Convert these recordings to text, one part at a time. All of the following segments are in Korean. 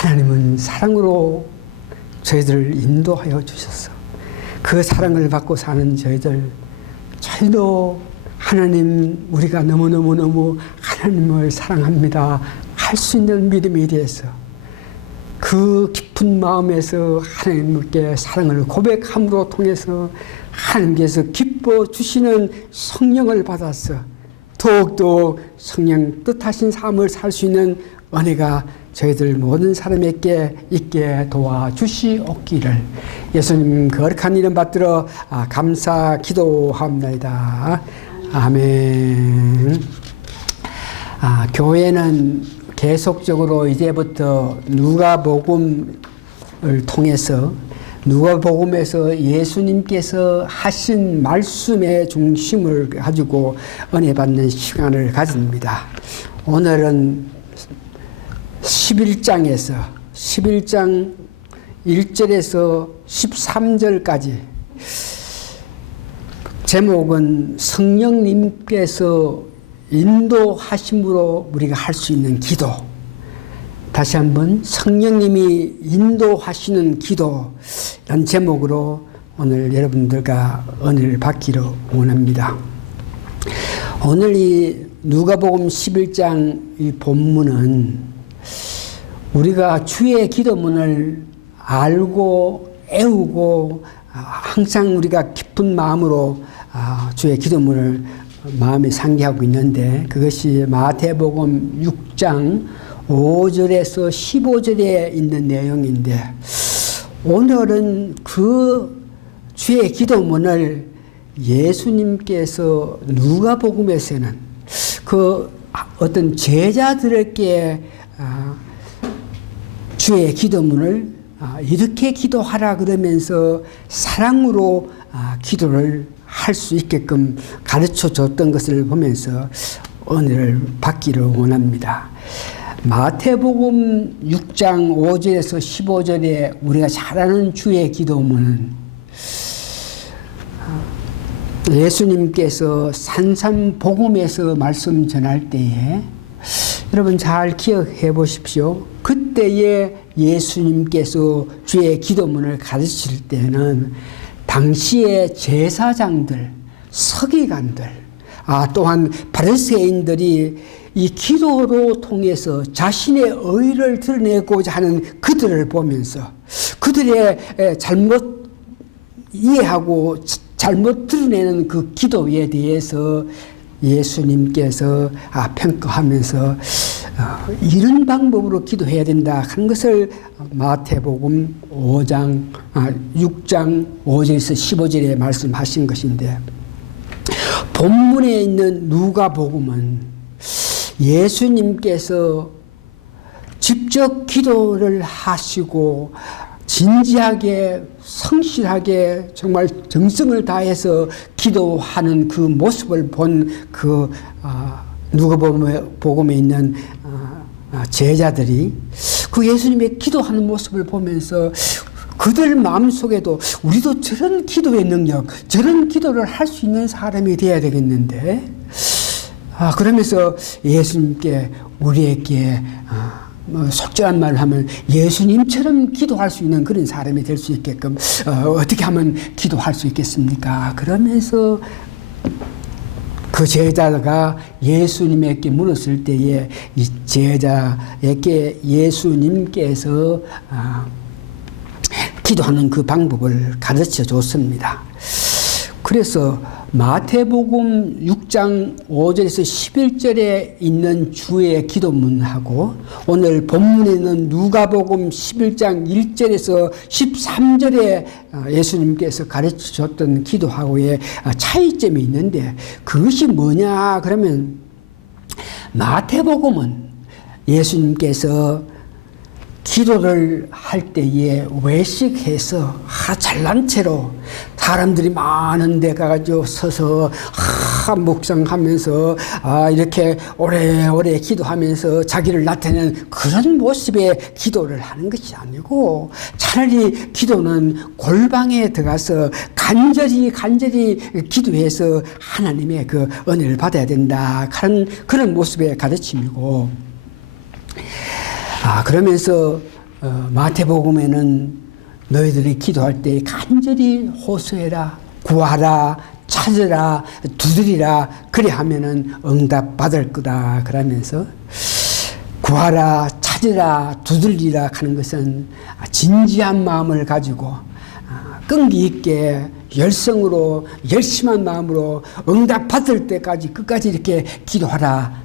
하나님은 사랑으로 저희들을 인도하여 주셨어. 그 사랑을 받고 사는 저희도 하나님, 우리가 너무너무 하나님을 사랑합니다 할 수 있는 믿음이 되어서 그 깊은 마음에서 하나님께 사랑을 고백함으로 통해서 하나님께서 기뻐 주시는 성령을 받아서 더욱더 성령 뜻하신 삶을 살 수 있는 은혜가 저희들 모든 사람에게 있게 도와주시옵기를 예수님 거룩한 이름 받들어 감사 기도합니다. 아멘. 교회는 계속적으로 이제부터 누가복음을 통해서 누가복음에서 예수님께서 하신 말씀의 중심을 가지고 은혜 받는 시간을 가집니다. 오늘은 11장 1절에서 13절까지 제목은 성령님께서 인도하심으로 우리가 할 수 있는 기도. 다시 한번 성령님이 인도하시는 기도, 이런 제목으로 오늘 여러분들과 은혜를 받기를 원합니다. 오늘 이 누가복음 11장 이 본문은 우리가 주의 기도문을 알고 애우고 항상 우리가 깊은 마음으로 주의 기도문을 마음에 상기하고 있는데, 그것이 마태복음 6장 5절에서 15절에 있는 내용인데, 오늘은 그 주의 기도문을 예수님께서 누가복음에서는 그 어떤 제자들에게 주의 기도문을 이렇게 기도하라 그러면서 사랑으로 기도를 할 수 있게끔 가르쳐 줬던 것을 보면서 은혜를 받기를 원합니다. 마태복음 6장 5절에서 15절에 우리가 잘 아는 주의 기도문은 예수님께서 산상복음에서 말씀 전할 때에, 여러분 잘 기억해 보십시오. 그때에 예수님께서 주의 기도문을 가르칠 때는 당시의 제사장들, 서기관들, 또한 바리새인들이 이 기도로 통해서 자신의 의를 드러내고자 하는 그들을 보면서 그들의 잘못 이해하고 잘못 드러내는 그 기도에 대해서 예수님께서 평가하면서 이런 방법으로 기도해야 된다 하는 것을 마태복음 6장 5절에서 15절에 말씀하신 것인데, 본문에 있는 누가복음은 예수님께서 직접 기도를 하시고 진지하게 성실하게 정말 정성을 다해서 기도하는 그 모습을 본 그 누가복음에 있는 제자들이 그 예수님의 기도하는 모습을 보면서 그들 마음속에도 우리도 저런 기도의 능력, 저런 기도를 할 수 있는 사람이 되어야 되겠는데, 그러면서 예수님께 우리에게 속절한 말을 하면 예수님처럼 기도할 수 있는 그런 사람이 될 수 있게끔 어떻게 하면 기도할 수 있겠습니까? 그러면서 그 제자가 예수님에게 물었을 때에 이 제자에게 예수님께서 기도하는 그 방법을 가르쳐 줬습니다. 그래서 마태복음 6장 5절에서 11절에 있는 주의 기도문하고 오늘 본문에 있는 누가복음 11장 1절에서 13절에 예수님께서 가르쳐 줬던 기도하고의 차이점이 있는데, 그것이 뭐냐 그러면, 마태복음은 예수님께서 기도를 할 때에 외식해서 잘난 채로 사람들이 많은 데 가가지고 서서 묵상하면서 이렇게 오래오래 기도하면서 자기를 나타내는 그런 모습의 기도를 하는 것이 아니고, 차라리 기도는 골방에 들어가서 간절히 기도해서 하나님의 그 은혜를 받아야 된다 그런 모습의 가르침이고, 그러면서 마태복음에는 너희들이 기도할 때 간절히 호소해라, 구하라, 찾으라, 두드리라, 그리 하면은 응답 받을 거다 그러면서 구하라, 찾으라, 두들리라 하는 것은 진지한 마음을 가지고 끈기 있게 열성으로 열심한 마음으로 응답 받을 때까지 끝까지 이렇게 기도하라.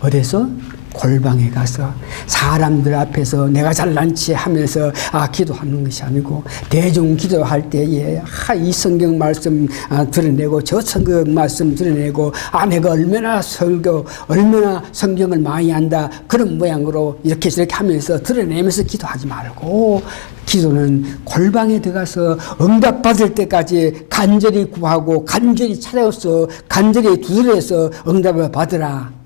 그래서 골방에 가서 사람들 앞에서 내가 잘난 체 하면서 기도하는 것이 아니고 대중 기도할 때에 이 성경 말씀 드러내고 저 성경 말씀 드러내고 내가 얼마나 설교 얼마나 성경을 많이 안다 그런 모양으로 이렇게 저렇게 하면서 드러내면서 기도하지 말고 기도는 골방에 들어가서 응답 받을 때까지 간절히 구하고 간절히 찾아서 간절히 두드려서 응답을 받으라.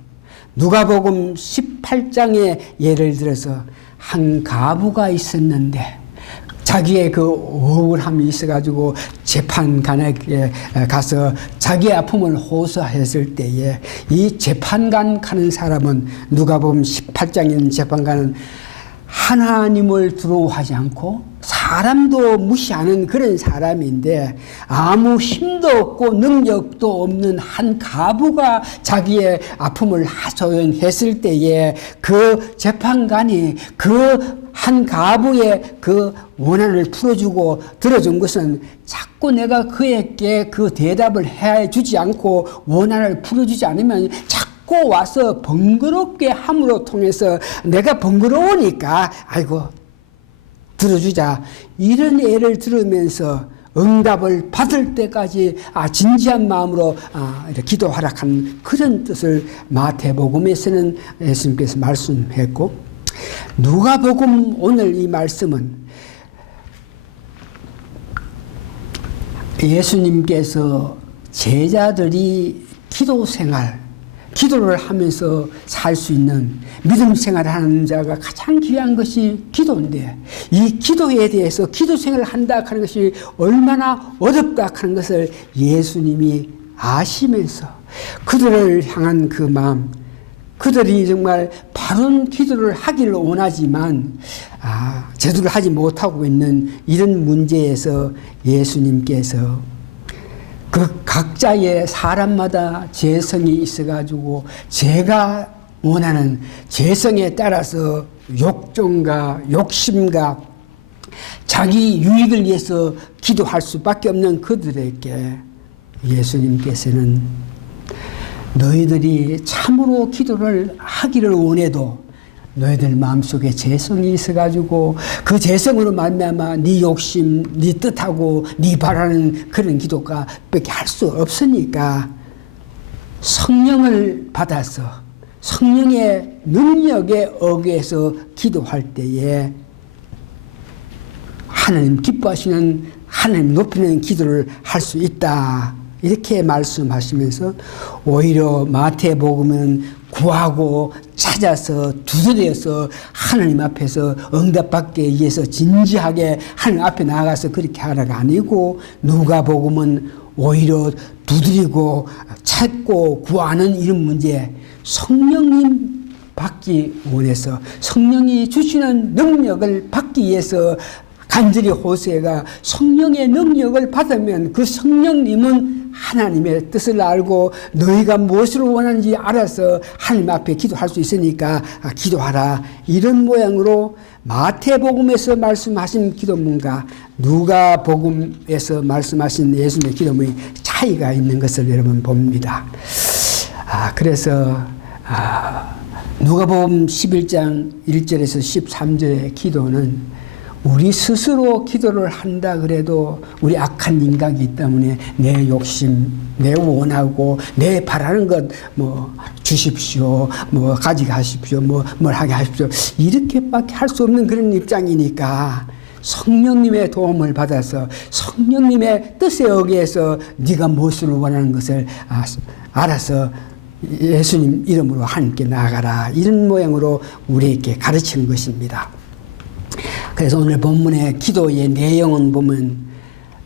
누가복음 18장의 예를 들어서 한 가부가 있었는데 자기의 그 억울함이 있어가지고 재판관에게 가서 자기의 아픔을 호소했을 때에 이 재판관 가는 사람은 누가복음 18장에 있는 재판관은 하나님을 두려워하지 않고 사람도 무시하는 그런 사람인데 아무 힘도 없고 능력도 없는 한 가부가 자기의 아픔을 하소연했을 때에 그 재판관이 그 한 가부의 그 원한을 풀어주고 들어준 것은 자꾸 내가 그에게 그 대답을 해주지 않고 원한을 풀어주지 않으면 자꾸 와서 번거롭게 함으로 통해서 내가 번거로우니까 아이고 들어주자 이런 예를 들으면서 응답을 받을 때까지 진지한 마음으로 이렇게 기도하라 하는 그런 뜻을 마태복음에서는 예수님께서 말씀했고 누가복음 오늘 이 말씀은 예수님께서 제자들이 기도 생활 기도를 하면서 살 수 있는 믿음 생활을 하는 자가 가장 귀한 것이 기도인데 이 기도에 대해서 기도 생활을 한다 하는 것이 얼마나 어렵다 하는 것을 예수님이 아시면서 그들을 향한 그 마음 그들이 정말 바른 기도를 하기를 원하지만 제대로 하지 못하고 있는 이런 문제에서 예수님께서 그 각자의 사람마다 재성이 있어가지고 제가 원하는 재성에 따라서 욕정과 욕심과 자기 유익을 위해서 기도할 수밖에 없는 그들에게 예수님께서는 너희들이 참으로 기도를 하기를 원해도 너희들 마음속에 재성이 있어가지고 그 재성으로 말미암아 네 욕심, 네 뜻하고 네 바라는 그런 기도가 밖에 할 수 없으니까 성령을 받아서 성령의 능력에 의해서 기도할 때에 하나님 기뻐하시는 하나님 높이는 기도를 할 수 있다. 이렇게 말씀하시면서 오히려 마태복음은 구하고 찾아서 두드려서 하나님 앞에서 응답받기 위해서 진지하게 하나님 앞에 나아가서 그렇게 하라가 아니고 누가복음은 오히려 두드리고 찾고 구하는 이런 문제 성령님 받기 원해서 성령이 주시는 능력을 받기 위해서 간절히 호소해가 성령의 능력을 받으면 그 성령님은 하나님의 뜻을 알고 너희가 무엇을 원하는지 알아서 하나님 앞에 기도할 수 있으니까 기도하라. 이런 모양으로 마태복음에서 말씀하신 기도문과 누가복음에서 말씀하신 예수님의 기도문이 차이가 있는 것을 여러분 봅니다. 그래서 누가복음 11장 1절에서 13절의 기도는 우리 스스로 기도를 한다 그래도 우리 악한 인간이기 때문에 내 욕심, 내 원하고 내 바라는 것 뭐 주십시오, 뭐 가져가십시오, 뭘 하게 하십시오 이렇게밖에 할 수 없는 그런 입장이니까 성령님의 도움을 받아서 성령님의 뜻에 의해서 네가 무엇을 원하는 것을 알아서 예수님 이름으로 하나님께 나아가라 이런 모양으로 우리에게 가르치는 것입니다. 그래서 오늘 본문의 기도의 내용은 보면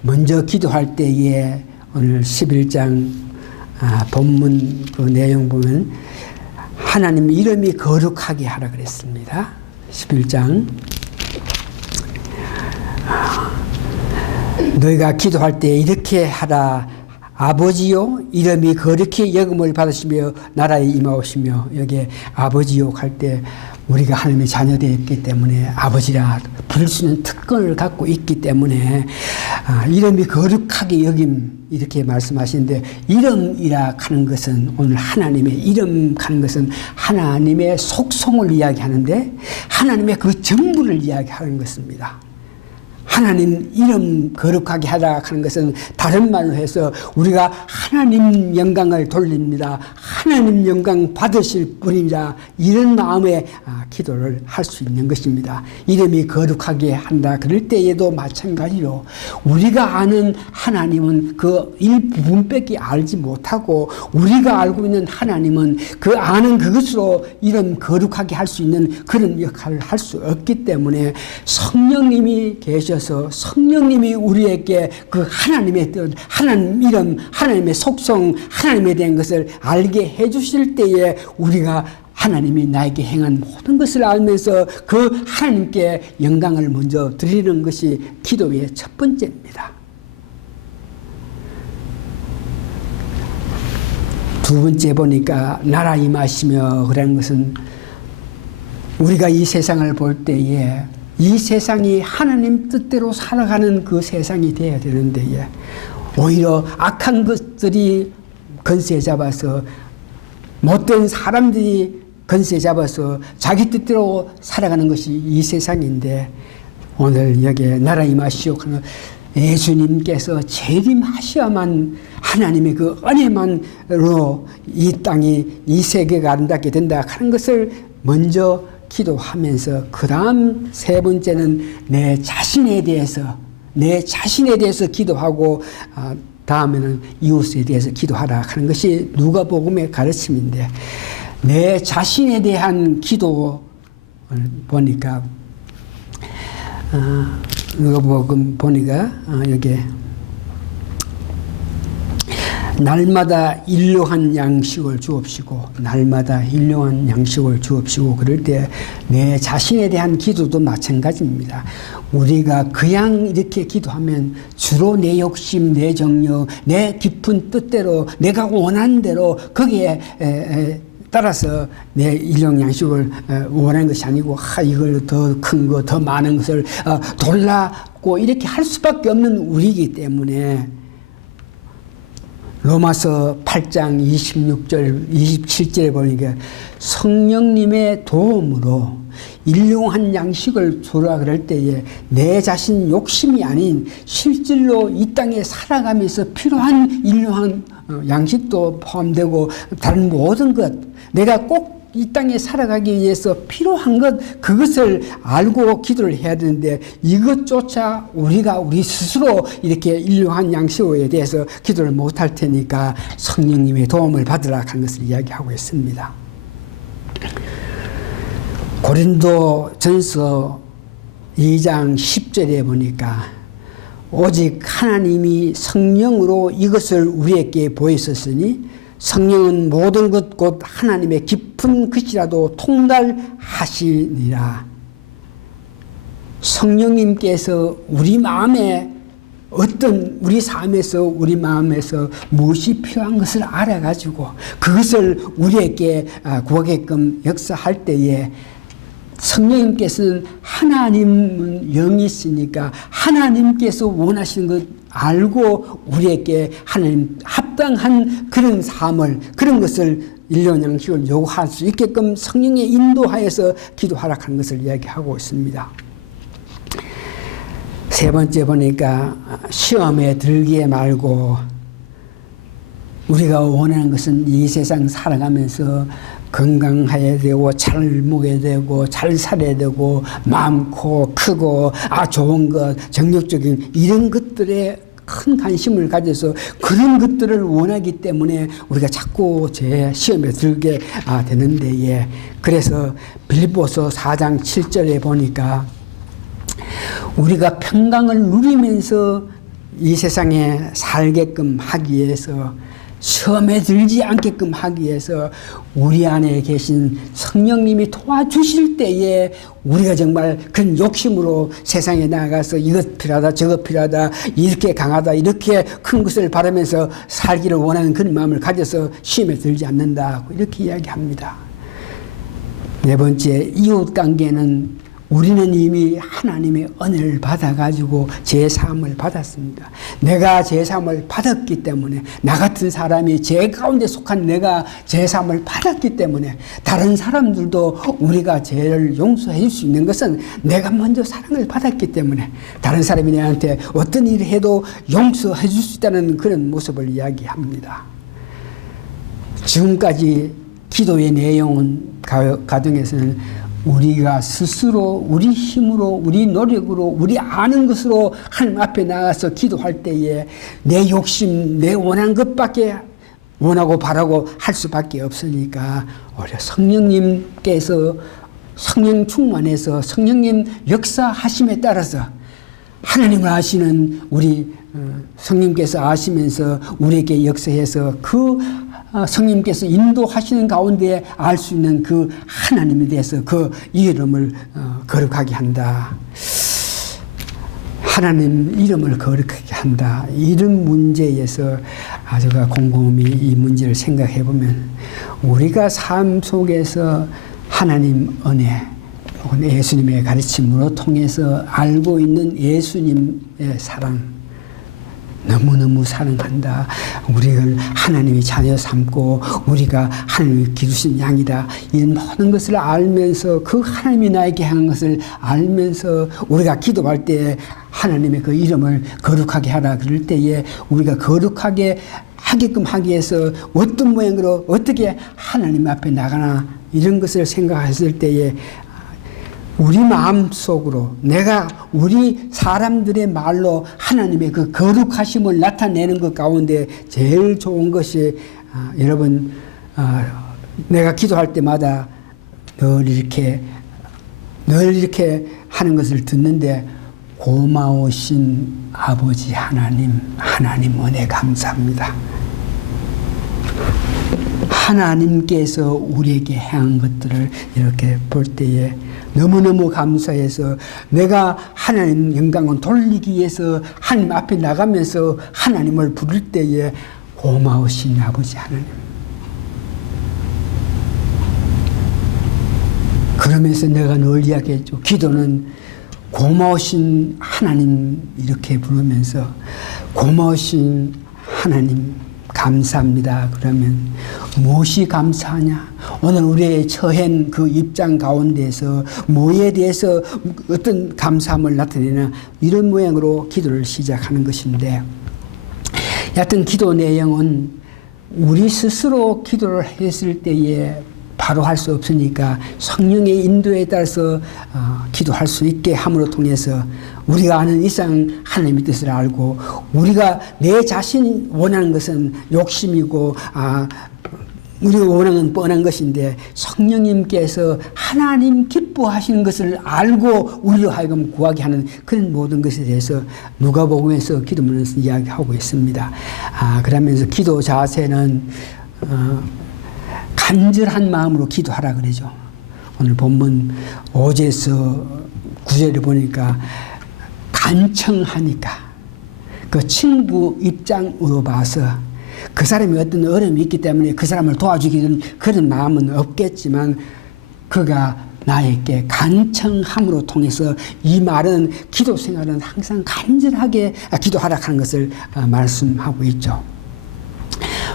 먼저 기도할 때에 오늘 11장 본문 그 내용 보면 하나님 이름이 거룩하게 하라 그랬습니다. 11장 너희가 기도할 때 이렇게 하라. 아버지요 이름이 거룩히 여김을 받으시며 나라에 임하오시며, 여기에 아버지요 할 때 우리가 하나님의 자녀되었기 때문에 아버지라 부를 수 있는 특권을 갖고 있기 때문에 이름이 거룩하게 여김 이렇게 말씀하시는데, 이름이라 하는 것은, 오늘 하나님의 이름 하는 것은 하나님의 속성을 이야기하는데 하나님의 그 전부를 이야기하는 것입니다. 하나님 이름 거룩하게 하라 하는 것은 다른 말로 해서 우리가 하나님 영광을 돌립니다. 하나님 영광 받으실 분이라, 이런 마음의 기도를 할 수 있는 것입니다. 이름이 거룩하게 한다 그럴 때에도 마찬가지로 우리가 아는 하나님은 그 일부분밖에 알지 못하고, 우리가 알고 있는 하나님은 그 아는 그것으로 이름 거룩하게 할 수 있는 그런 역할을 할 수 없기 때문에 성령님이 계셔서 성령님이 우리에게 그 하나님의 뜻, 하나님 이름, 하나님의 속성, 하나님에 대한 것을 알게 해주실 때에 우리가 하나님이 나에게 행한 모든 것을 알면서 그 하나님께 영광을 먼저 드리는 것이 기도의 첫 번째입니다. 두 번째 보니까 나라 임하시며 그라는 것은, 우리가 이 세상을 볼 때에 이 세상이 하나님 뜻대로 살아가는 그 세상이 되어야 되는데, 오히려 악한 것들이 건세 잡아서, 못된 사람들이 건세 잡아서 자기 뜻대로 살아가는 것이 이 세상인데, 오늘 여기에 나라 임하시오 하는 예수님께서 재림하셔야만 하나님의 그 은혜만으로 이 땅이, 이 세계가 아름답게 된다 하는 것을 먼저 기도하면서, 그 다음 세 번째는 내 자신에 대해서 기도하고, 다음에는 이웃에 대해서 기도하라 하는 것이 누가복음의 가르침인데, 내 자신에 대한 기도를 보니까 누가복음 보니까 여기 날마다 일용한 양식을 주옵시고, 날마다 일용한 양식을 주옵시고 그럴 때 내 자신에 대한 기도도 마찬가지입니다. 우리가 그냥 이렇게 기도하면 주로 내 욕심, 내 정욕, 내 깊은 뜻대로, 내가 원하는 대로 거기에 따라서 내 일용 양식을 원하는 것이 아니고, 이걸 더 큰 거, 더 많은 것을 돌라고 이렇게 할 수밖에 없는 우리이기 때문에, 로마서 8장 26절, 27절에 보니까 성령님의 도움으로 일용한 양식을 주라 그럴 때에 내 자신 욕심이 아닌 실질로 이 땅에 살아가면서 필요한 일용한 양식도 포함되고, 다른 모든 것, 내가 꼭 이 땅에 살아가기 위해서 필요한 것, 그것을 알고 기도를 해야 되는데, 이것조차 우리가 우리 스스로 이렇게 일용한 양식에 대해서 기도를 못할 테니까 성령님의 도움을 받으라 하는 것을 이야기하고 있습니다. 고린도전서 2장 10절에 보니까, 오직 하나님이 성령으로 이것을 우리에게 보이셨으니 성령은 모든 것 곧 하나님의 깊은 것이라도 통달하시니라. 성령님께서 우리 마음에 우리 삶에서, 우리 마음에서 무엇이 필요한 것을 알아가지고 그것을 우리에게 구하게끔 역사할 때에, 성령님께서는, 하나님은 영이 있으니까 하나님께서 원하시는 것 알고 우리에게 하나님 합당한 그런 삶을, 그런 것을 일용 양식을 요구할 수 있게끔 성령의 인도하여서 기도하라 하는 것을 이야기하고 있습니다. 세 번째 보니까 시험에 들게 말고, 우리가 원하는 것은 이 세상 살아가면서 건강해야 되고, 잘 먹어야 되고, 잘 살아야 되고, 많고 크고 좋은 것, 정력적인 이런 것들에 큰 관심을 가져서 그런 것들을 원하기 때문에 우리가 자꾸 제 시험에 들게 되는데, 그래서 빌립보서 4장 7절에 보니까 우리가 평강을 누리면서 이 세상에 살게끔 하기 위해서 시험에 들지 않게끔 하기 위해서 우리 안에 계신 성령님이 도와주실 때에 우리가 정말 그런 욕심으로 세상에 나가서 이것 필요하다 저것 필요하다 이렇게 강하다 이렇게 큰 것을 바라면서 살기를 원하는 그런 마음을 가져서 시험에 들지 않는다 이렇게 이야기합니다. 네 번째, 이웃관계는 우리는 이미 하나님의 은혜를 받아가지고 제사함을 받았습니다. 내가 제사함을 받았기 때문에 나 같은 사람이 죄 가운데 속한 내가 제사함을 받았기 때문에 다른 사람들도 우리가 죄를 용서해 줄 수 있는 것은 내가 먼저 사랑을 받았기 때문에 다른 사람이 내한테 어떤 일을 해도 용서해 줄 수 있다는 그런 모습을 이야기합니다. 지금까지 기도의 내용은 가정에서는 우리가 스스로 우리 힘으로 우리 노력으로 우리 아는 것으로 하나님 앞에 나가서 기도할 때에 내 욕심 내 원하는 것밖에 원하고 바라고 할 수밖에 없으니까 오히려 성령님께서 성령 충만해서 성령님 역사하심에 따라서 하나님을 아시는 우리 성령님께서 아시면서 우리에게 역사해서 그 성령님께서 인도하시는 가운데 알 수 있는 그 하나님에 대해서 그 이름을 거룩하게 한다. 하나님 이름을 거룩하게 한다. 이런 문제에서 제가 곰곰이 이 문제를 생각해 보면 우리가 삶 속에서 하나님 은혜 혹은 예수님의 가르침으로 통해서 알고 있는 예수님의 사랑 너무너무 사랑한다. 우리를 하나님의 자녀 삼고 우리가 하나님이 기르신 양이다. 이런 모든 것을 알면서 그 하나님이 나에게 하는 것을 알면서 우리가 기도할 때 하나님의 그 이름을 거룩하게 하라 그럴 때에 우리가 거룩하게 하게끔 하기 위해서 어떤 모양으로 어떻게 하나님 앞에 나가나 이런 것을 생각했을 때에 우리 마음속으로 내가 우리 사람들의 말로 하나님의 그 거룩하심을 나타내는 것 가운데 제일 좋은 것이 여러분 내가 기도할 때마다 늘 이렇게 하는 것을 듣는데 고마우신 아버지 하나님 은혜 감사합니다. 하나님께서 우리에게 행한 것들을 이렇게 볼 때에 너무너무 감사해서 내가 하나님 영광을 돌리기 위해서 하나님 앞에 나가면서 하나님을 부를 때에 고마우신 아버지 하나님. 그러면서 내가 늘 이야기했죠. 기도는 고마우신 하나님 이렇게 부르면서 고마우신 하나님 감사합니다. 그러면 무엇이 감사하냐? 오늘 우리의 처한 그 입장 가운데서 뭐에 대해서 어떤 감사함을 나타내나 이런 모양으로 기도를 시작하는 것인데 여하튼 기도 내용은 우리 스스로 기도를 했을 때에 바로 할 수 없으니까 성령의 인도에 따라서 기도할 수 있게 함으로 통해서 우리가 아는 이상 하나님의 뜻을 알고 우리가 내 자신 원하는 것은 욕심이고 우리가 원하는 뻔한 것인데 성령님께서 하나님 기뻐하시는 것을 알고 우리로 하여금 구하게 하는 그런 모든 것에 대해서 누가복음에서 기도문에서 이야기하고 있습니다. 그러면서 기도 자세는 간절한 마음으로 기도하라 그러죠. 오늘 본문 5절에서 9절을 보니까 간청하니까 그 친구 입장으로 봐서 그 사람이 어떤 어려움이 있기 때문에 그 사람을 도와주기는 그런 마음은 없겠지만 그가 나에게 간청함으로 통해서 이 말은 기도 생활은 항상 간절하게 기도하라 하는 것을 말씀하고 있죠.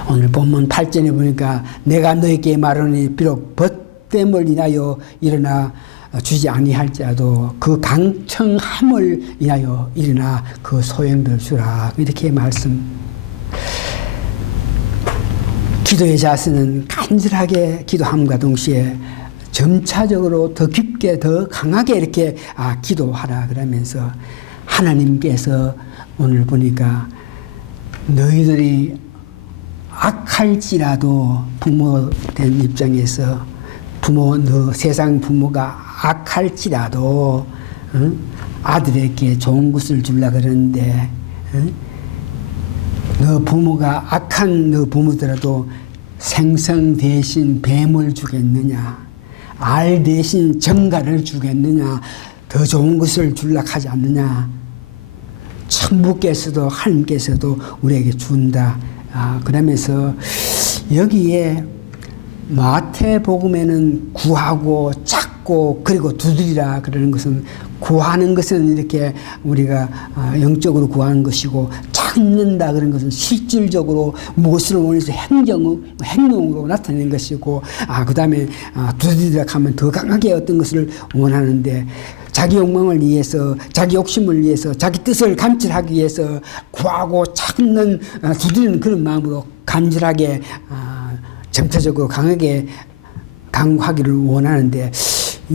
오늘 본문 8절에 보니까 내가 너에게 말하니 비록 벗됨을 인하여 일어나 주지 아니할지라도 그 강청함을 인하여 일어나 그 소용을 주라 이렇게 말씀. 기도의 자세는 간절하게 기도함과 동시에 점차적으로 더 깊게 더 강하게 이렇게 기도하라 그러면서 하나님께서 오늘 보니까 너희들이 악할지라도 부모된 입장에서 세상 부모가 악할지라도 아들에게 좋은 것을 주려고 그러는데 너 부모가 악한 너 부모더라도 생선 대신 뱀을 주겠느냐, 알 대신 정갈을 주겠느냐, 더 좋은 것을 줄라 하지 않느냐. 천부께서도 하나님께서도 우리에게 준다. 그러면서 여기에 마태복음에는 구하고 찾고 그리고 두드리라 그러는 것은, 구하는 것은 이렇게 우리가 영적으로 구하는 것이고, 찾는다 그런 것은 실질적으로 무엇을 원해서 행동으로 나타내는 것이고, 그 다음에 두드리라 하면 더 강하게 어떤 것을 원하는데, 자기 욕망을 위해서, 자기 욕심을 위해서, 자기 뜻을 감출하기 위해서 구하고 찾는, 두드리는 그런 마음으로 간절하게 점차적으로 강하게 강구하기를 원하는데,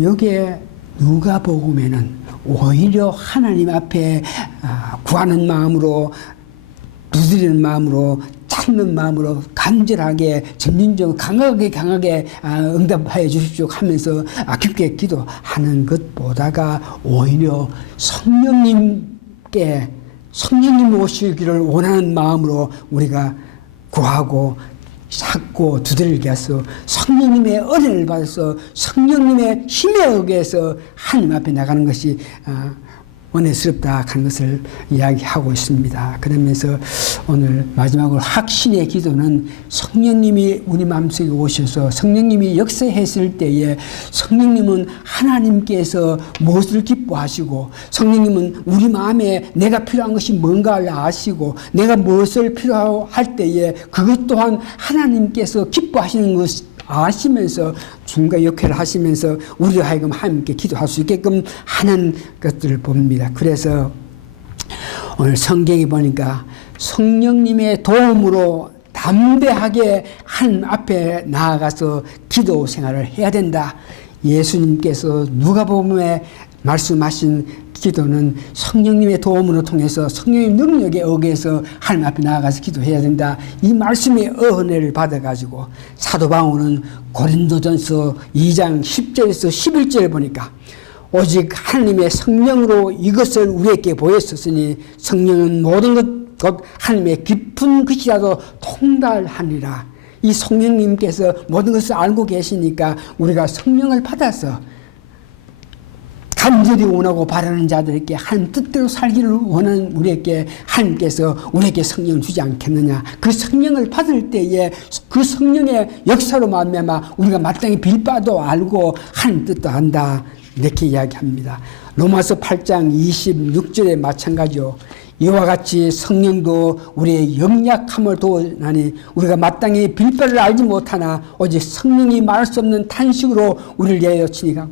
여기에 누가복음에는 오히려 하나님 앞에 구하는 마음으로, 두드리는 마음으로, 찾는 마음으로 간절하게 점진적으로 강하게 응답하여 주십시오 하면서 깊게 기도하는 것보다가 오히려 성령님 오시기를 원하는 마음으로 우리가 구하고 찾고 두드리게 해서 성령님의 은혜를 받아서 성령님의 힘에 의해서 하나님 앞에 나가는 것이 은혜스럽다 하는 것을 이야기하고 있습니다. 그러면서 오늘 마지막으로 확신의 기도는, 성령님이 우리 마음속에 오셔서 성령님이 역사했을 때에 성령님은 하나님께서 무엇을 기뻐하시고, 성령님은 우리 마음에 내가 필요한 것이 뭔가를 아시고, 내가 무엇을 필요할 때에 그것 또한 하나님께서 기뻐하시는 것 아시면서 중간 역할을 하시면서 우리로 하여금 하나님께 기도할 수 있게끔 하는 것들을 봅니다. 그래서 오늘 성경에 보니까 성령님의 도움으로 담대하게 하나님 앞에 나아가서 기도 생활을 해야 된다. 예수님께서 누가복음에 말씀하신 기도는 성령님의 도움으로 통해서 성령의 능력에 의해서 하나님 앞에 나아가서 기도해야 된다. 이 말씀의 은혜를 받아가지고 사도 바울은 고린도전서 2장 10절에서 11절을 보니까, 오직 하나님의 성령으로 이것을 우리에게 보였었으니 성령은 모든 것 곧 하나님의 깊은 것이라도 통달하니라. 이 성령님께서 모든 것을 알고 계시니까 우리가 성령을 받아서 간절히 원하고 바라는 자들에게 하나님 뜻대로 살기를 원하는 우리에게 하나님께서 우리에게 성령을 주지 않겠느냐. 그 성령을 받을 때에 그 성령의 역사로 말미암아 우리가 마땅히 빌 바도 알고 하나님 뜻도 안다. 이렇게 이야기합니다. 로마서 8장 26절에 마찬가지요. 이와 같이 성령도 우리의 연약함을 도우나니 우리가 마땅히 빌 바를 알지 못하나 오직 성령이 말할 수 없는 탄식으로 우리를 위하여 치니까,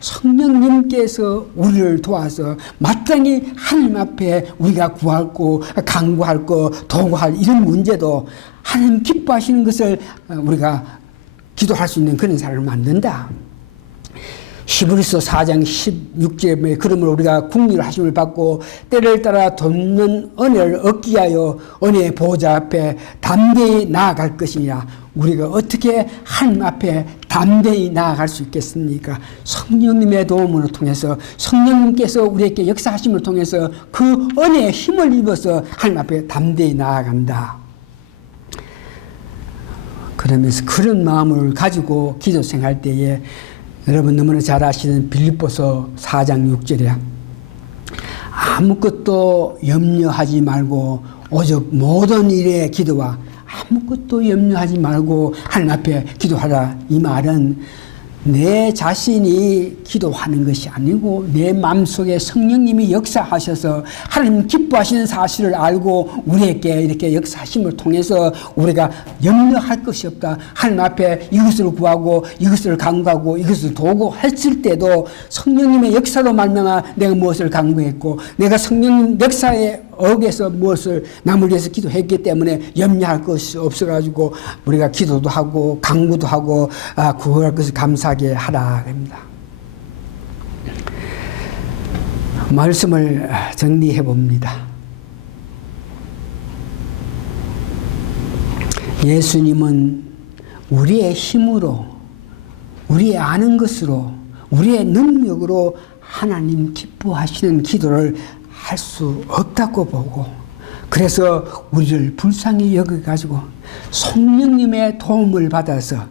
성령님께서 우리를 도와서 마땅히 하나님 앞에 우리가 구할 거, 간구할 거, 도구할 이런 문제도 하나님 기뻐하시는 것을 우리가 기도할 수 있는 그런 사람을 만든다. 히브리서 4장 16절에 그러므로 우리가 국리를 하심을 받고 때를 따라 돕는 은혜를 얻기 위하여 은혜의 보좌 앞에 담대히 나아갈 것이냐. 우리가 어떻게 하나님 앞에 담대히 나아갈 수 있겠습니까? 성령님의 도움을 통해서, 성령님께서 우리에게 역사하심을 통해서 그 은혜의 힘을 입어서 하나님 앞에 담대히 나아간다. 그러면서 그런 마음을 가지고 기도 생활 때에 여러분 너무나 잘 아시는 빌립보서 4장 6절에 아무것도 염려하지 말고 오직 모든 일에 기도와 아무것도 염려하지 말고 하나님 앞에 기도하라. 이 말은 내 자신이 기도하는 것이 아니고 내 마음속에 성령님이 역사하셔서 하나님 기뻐하시는 사실을 알고 우리에게 이렇게 역사하심을 통해서 우리가 염려할 것이 없다. 하나님 앞에 이것을 구하고 이것을 간구하고 이것을 도구했을 때도 성령님의 역사로 말미암아 내가 무엇을 간구했고 내가 성령님 역사에 어겨서 무엇을 남을 위해서 기도했기 때문에 염려할 것이 없어가지고 우리가 기도도 하고 간구도 하고 구할 것을 감사하게 하라 합니다. 말씀을 정리해 봅니다. 예수님은 우리의 힘으로, 우리의 아는 것으로, 우리의 능력으로 하나님 기뻐하시는 기도를 할 수 없다고 보고, 그래서 우리를 불쌍히 여겨가지고 성령님의 도움을 받아서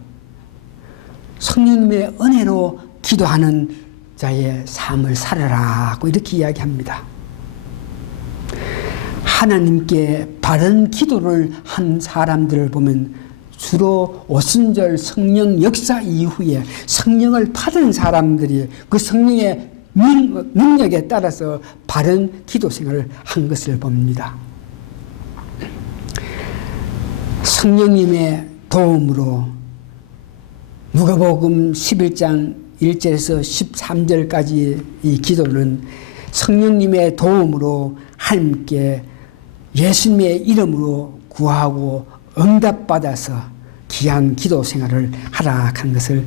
성령님의 은혜로 기도하는 자의 삶을 살아라고 이렇게 이야기합니다. 하나님께 바른 기도를 한 사람들을 보면 주로 오순절 성령 역사 이후에 성령을 받은 사람들이 그 성령의 능력에 따라서 바른 기도 생활을 한 것을 봅니다. 성령님의 도움으로 누가복음 11장 1절에서 13절까지 이 기도는 성령님의 도움으로 하나님께 예수님의 이름으로 구하고 응답받아서 귀한 기도 생활을 하라 하는 것을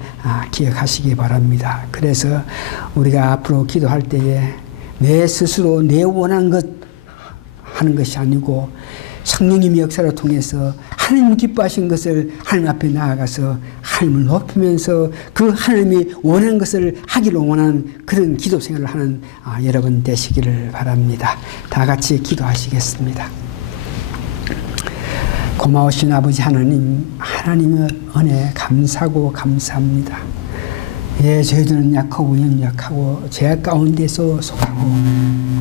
기억하시기 바랍니다. 그래서 우리가 앞으로 기도할 때에 내 스스로 내 원하는 것 하는 것이 아니고 성령님의 역사를 통해서 하나님 기뻐하신 것을 하나님 앞에 나아가서 하나님을 높이면서 그 하나님이 원하는 것을 하기를 원하는 그런 기도 생활을 하는 여러분 되시기를 바랍니다. 다 같이 기도하시겠습니다. 고마우신 아버지 하나님, 하나님의 은혜 감사하고 감사합니다. 예, 저희들은 약하고 연약하고 죄 가운데서 속하고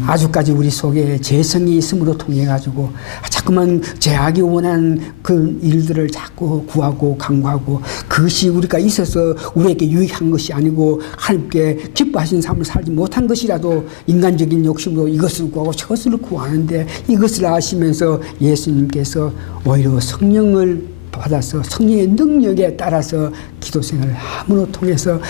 아주까지 우리 속에 죄성이 있음으로 통해 가지고 자꾸만 죄악이 원하는 그 일들을 자꾸 구하고 강구하고 그것이 우리가 있어서 우리에게 유익한 것이 아니고 하나님께 기뻐하신 삶을 살지 못한 것이라도 인간적인 욕심으로 이것을 구하고 저것을 구하는데 이것을 아시면서 예수님께서 오히려 성령을 받아서 성령의 능력에 따라서 기도 생활을 함으로 통해서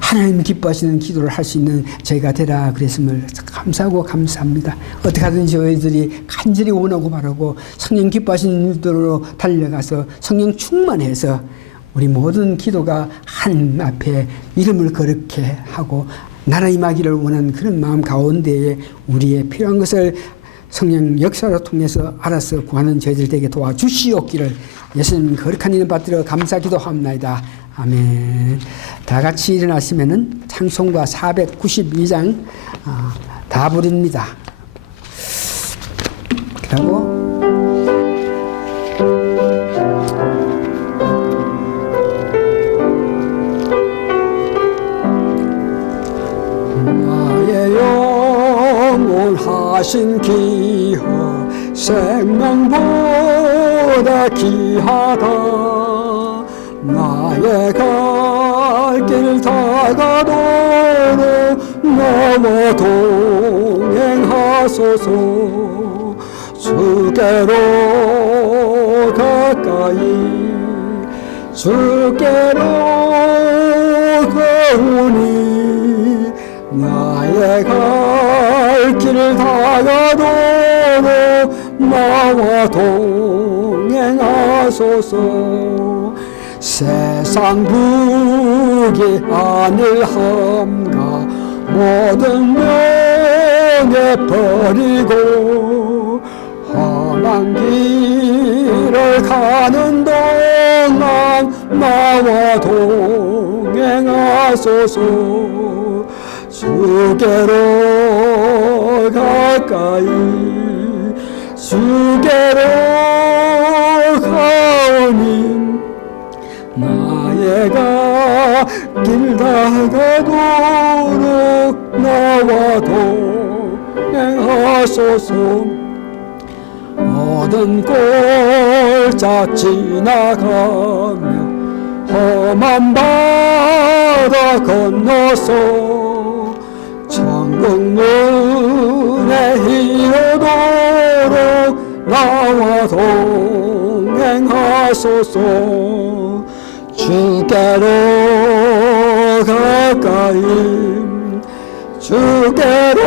하나님 기뻐하시는 기도를 할 수 있는 저희가 되라 그랬음을 감사하고 감사합니다. 어떻게 하든지 저희들이 간절히 원하고 바라고 성령 기뻐하시는 일들로 달려가서 성령 충만해서 우리 모든 기도가 하나님 앞에 이름을 거룩해 하고 나라 임하기를 원하는 그런 마음 가운데에 우리의 필요한 것을 성령 역사를 통해서 알아서 구하는 저희들 되게 도와주시옵기를 예수님 거룩한 이름 받들어 감사 기도합나이다. 아멘. 다 같이 일어나시면은 찬송가 492장 다 부릅니다. 그리고 나의 영원하신 기호 생명보다 귀하다. 나의 갈 길 다가도록 나와 동행하소서. 주께로 가까이 주께로 가오니 나의 갈 길 다가도록 나와 동행하소서. 세상 부귀 하늘 함과 모든 명예 버리고 험한 길을 가는 동안 나와 동행하소서. 주께로 가까이 주께로 가오니 나의 길 다가도록 나와 동행하소서. 모든 골짜 지나가며 험한 바다 건너서 천국 문에 이르도록 나와 동행하소서. 주께로 가까이 주께로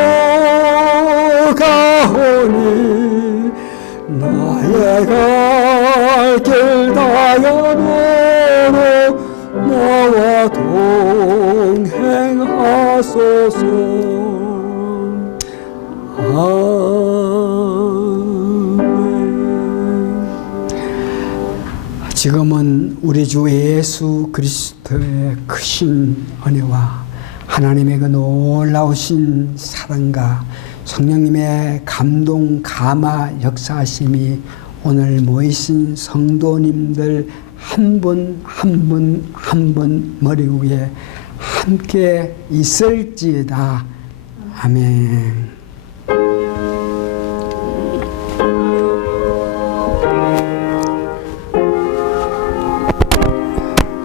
가오니 나의 갈 길 다가도록 나와 동행하소서. 지금은 우리 주 예수 그리스도의 크신 은혜와 하나님의 그 놀라우신 사랑과 성령님의 감동, 감화, 역사하심이 오늘 모이신 성도님들 한 분 한 분 한 분 머리 위에 함께 있을지어다. 아멘.